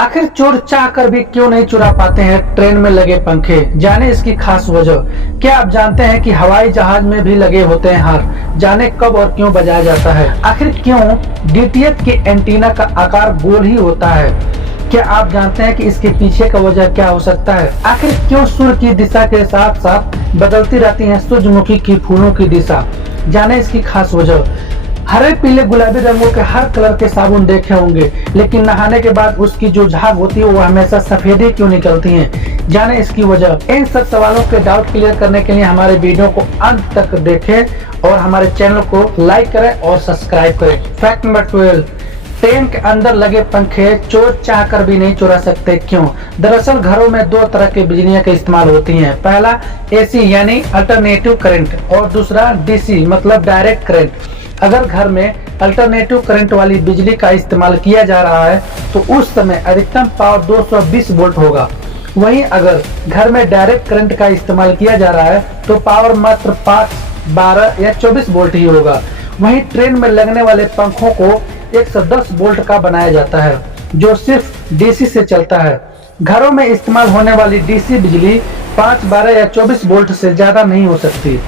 आखिर चोर चाह कर भी क्यों नहीं चुरा पाते हैं ट्रेन में लगे पंखे? जाने इसकी खास वजह। क्या आप जानते हैं कि हवाई जहाज में भी लगे होते हैं हार? जाने कब और क्यों बजाया जाता है? आखिर क्यों डीटीएच के एंटीना का आकार गोल ही होता है? क्या आप जानते हैं कि इसके पीछे का वजह क्या हो सकता है? आखिर क्यों सूर्य की दिशा के साथ साथ बदलती रहती है सूरजमुखी की फूलों की दिशा? जाने इसकी खास वजह। हरे पीले गुलाबी रंगों के हर कलर के साबुन देखे होंगे, लेकिन नहाने के बाद उसकी जो झाग होती है वो हमेशा सफेद ही क्यों निकलती है? जाने इसकी वजह। इन सब सवालों के डाउट क्लियर करने के लिए हमारे वीडियो को अंत तक देखें और हमारे चैनल को लाइक करें और सब्सक्राइब करें। फैक्ट नंबर 12, ट्रेन के अंदर लगे पंखे चोर चाह कर भी नहीं चुरा सकते, क्यों? दरअसल घरों में दो तरह की बिजलियां का इस्तेमाल होती हैं। पहला एसी यानी अल्टरनेटिव करंट और दूसरा डीसी मतलब डायरेक्ट करंट। अगर घर में अल्टरनेटिव करंट वाली बिजली का इस्तेमाल किया जा रहा है तो उस समय अधिकतम पावर 220 वोल्ट होगा। वहीं अगर घर में डायरेक्ट करंट का इस्तेमाल किया जा रहा है तो पावर मात्र 5, 12 या 24 वोल्ट ही होगा। वहीं ट्रेन में लगने वाले पंखों को 110 वोल्ट का बनाया जाता है जो सिर्फ डीसी से चलता है। घरों में इस्तेमाल होने वाली डीसी बिजली 5, 12 या 24 वोल्ट से ज्यादा नहीं हो सकती,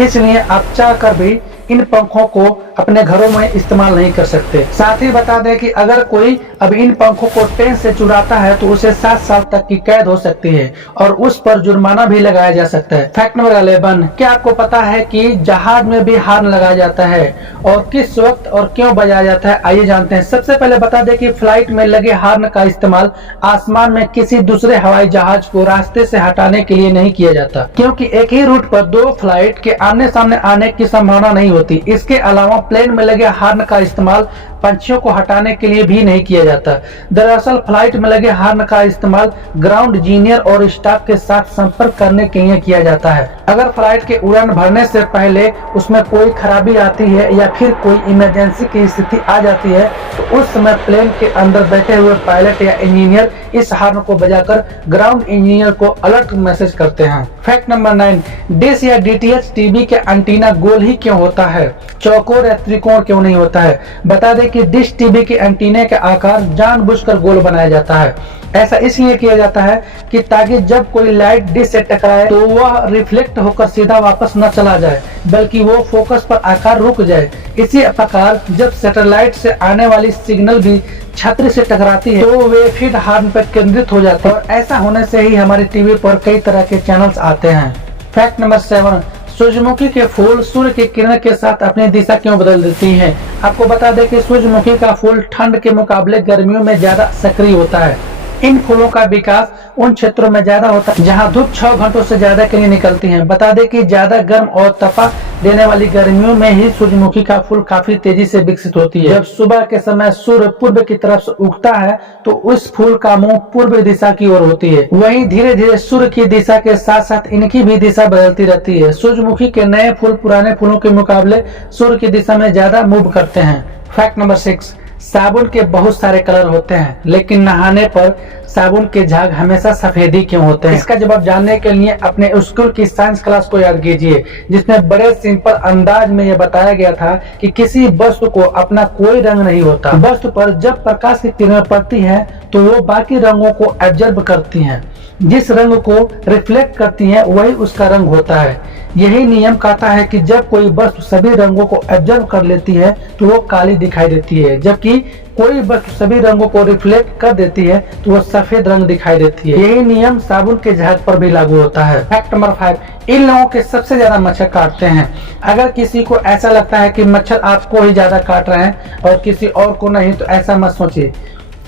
इसलिए आप चाह कर भी इन पंखों को अपने घरों में इस्तेमाल नहीं कर सकते। साथ ही बता दें कि अगर कोई अब इन पंखों को ट्रेन से चुराता है तो उसे 7 साल तक की कैद हो सकती है और उस पर जुर्माना भी लगाया जा सकता है। फैक्ट नंबर 11, क्या आपको पता है कि जहाज में भी हॉर्न लगाया जाता है और किस वक्त और क्यों बजाया जाता है? आइए जानते हैं। सबसे पहले बता दें कि फ्लाइट में लगे हॉर्न का इस्तेमाल आसमान में किसी दूसरे हवाई जहाज को रास्ते से हटाने के लिए नहीं किया जाता, क्योंकि एक ही रूट पर दो फ्लाइट के आमने सामने आने की संभावना नहीं होती। इसके अलावा प्लेन में लगे हॉर्न का इस्तेमाल पंछियों को हटाने के लिए भी नहीं किया जाता। दरअसल फ्लाइट में लगे हॉर्न का इस्तेमाल ग्राउंड इंजीनियर और स्टाफ के साथ संपर्क करने के लिए किया जाता है। अगर फ्लाइट के उड़ान भरने से पहले उसमें कोई खराबी आती है या फिर कोई इमरजेंसी की स्थिति आ जाती है तो उस समय प्लेन के अंदर बैठे हुए पायलट या इंजीनियर इस हॉर्न को बजाकर ग्राउंड इंजीनियर को अलर्ट मैसेज करते हैं। फैक्ट नंबर 9, डिश या डीटीएच टीवी के एंटीना गोल ही क्यों होता है, चौकोर या त्रिकोण क्यों नहीं होता है? बता दें कि डिश टीवी के एंटीने का आकार जानबूझकर गोल बनाया जाता है। ऐसा इसलिए किया जाता है कि ताकि जब कोई लाइट डिश से टकराए तो वह रिफ्लेक्ट होकर सीधा वापस न चला जाए, बल्कि वो फोकस पर आकर रुक जाए। इसी प्रकार जब सैटेलाइट से आने वाली सिग्नल भी छतरी से टकराती है तो वे फिर हॉर्न पर केंद्रित हो जाते हैं और ऐसा होने से ही हमारे टीवी पर कई तरह के चैनल्स आते हैं। फैक्ट नंबर 7, सूरजमुखी के फूल सूर्य की किरण के साथ अपनी दिशा क्यों बदल देती हैं? आपको बता दें कि सूरजमुखी का फूल ठंड के मुकाबले गर्मियों में ज्यादा सक्रिय होता है। इन फूलों का विकास उन क्षेत्रों में ज्यादा होता है जहां धूप 6 घंटों से ज्यादा के लिए निकलती है। बता दें कि ज्यादा गर्म और तपा देने वाली गर्मियों में ही सूरजमुखी का फूल काफी तेजी से विकसित होती है। जब सुबह के समय सूर्य पूर्व की तरफ से उगता है तो उस फूल का मुंह पूर्व दिशा की ओर होती है। वहीं धीरे धीरे सूर्य की दिशा के साथ साथ इनकी भी दिशा बदलती रहती है। सूरजमुखी के नए फूल पुराने फूलों के मुकाबले सूर्य की दिशा में ज्यादा मूव करते हैं। फैक्ट नंबर 6, साबुन के बहुत सारे कलर होते हैं, लेकिन नहाने पर साबुन के झाग हमेशा सफेद ही क्यों होते हैं? इसका जवाब जानने के लिए अपने स्कूल की साइंस क्लास को याद कीजिए, जिसमें बड़े सिंपल अंदाज में यह बताया गया था कि किसी वस्तु को अपना कोई रंग नहीं होता। वस्तु पर जब प्रकाश की किरणें पड़ती हैं तो वो बाकी रंगों को एब्जॉर्ब करती हैं। जिस रंग को रिफ्लेक्ट करती है वही उसका रंग होता है। यही नियम कहता है कि जब कोई वस्तु सभी रंगों को एब्जॉर्ब कर लेती है तो वो काली दिखाई देती है, जबकि कोई वस्तु सभी रंगों को रिफ्लेक्ट कर देती है तो वो सफेद रंग दिखाई देती है। यही नियम साबुन के झाग पर भी लागू होता है। फैक्ट नंबर 5, इन लोगों के सबसे ज्यादा मच्छर काटते हैं। अगर किसी को ऐसा लगता है कि मच्छर आपको ही ज्यादा काट रहे हैं और किसी और को नहीं, तो ऐसा मत सोचिए,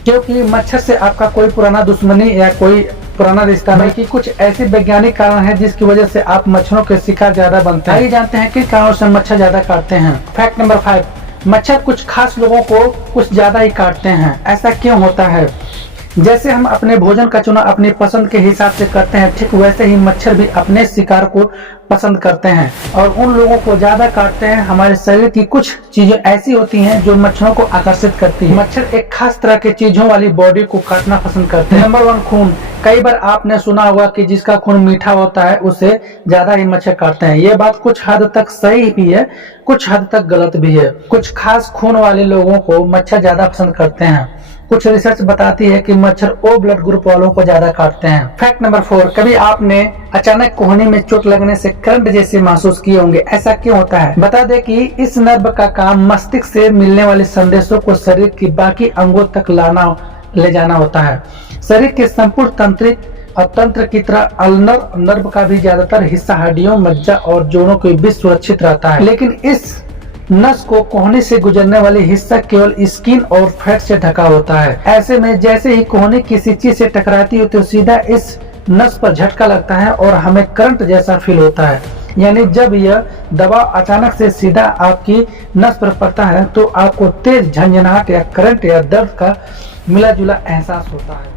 क्योंकि मच्छर से आपका कोई पुराना दुश्मनी या कोई पुराना रिश्ता नहीं, कि कुछ ऐसे वैज्ञानिक कारण है जिसकी वजह से आप मच्छरों के शिकार ज्यादा बनते हैं। आइए जानते हैं किस कारणों से मच्छर ज्यादा काटते हैं। फैक्ट नंबर 5, मच्छर कुछ खास लोगों को कुछ ज्यादा ही काटते हैं। ऐसा क्यों होता है? जैसे हम अपने भोजन का चुनाव अपनी पसंद के हिसाब से करते हैं, ठीक वैसे ही मच्छर भी अपने शिकार को पसंद करते हैं और उन लोगों को ज्यादा काटते हैं। हमारे शरीर की कुछ चीजें ऐसी होती हैं जो मच्छरों को आकर्षित करती है। मच्छर एक खास तरह के चीजों वाली बॉडी को काटना पसंद करते हैं। नंबर 1, खून। कई बार आपने सुना होगा कि जिसका खून मीठा होता है उसे ज्यादा ही मच्छर काटते हैं। ये बात कुछ हद तक सही भी है, कुछ हद तक गलत भी है। कुछ खास खून वाले लोगों को मच्छर ज्यादा पसंद करते हैं। कुछ रिसर्च बताती है कि मच्छर ओ ब्लड ग्रुप वालों को ज्यादा काटते हैं। फैक्ट नंबर 4, कभी आपने अचानक कोहनी में चोट लगने से करंट जैसे महसूस किए होंगे, ऐसा क्यों होता है? बता दें कि इस नर्व का काम मस्तिष्क से मिलने वाले संदेशों को शरीर की बाकी अंगों तक ले जाना होता है। शरीर के संपूर्ण तंत्रिक और तंत्र की तरह अल्नर नर्व का भी ज्यादातर हिस्सा हड्डियों, मज्जा और जोड़ों के बीच सुरक्षित रहता है, लेकिन इस नस को कोहनी से गुजरने वाली हिस्सा केवल स्किन और फैट से ढका होता है। ऐसे में जैसे ही कोहनी किसी चीज से टकराती है तो सीधा इस नस पर झटका लगता है और हमें करंट जैसा फील होता है। यानी जब यह दबाव अचानक से सीधा आपकी नस पर पड़ता है तो आपको तेज झंझनाहट या करंट या दर्द का मिला जुला एहसास होता है।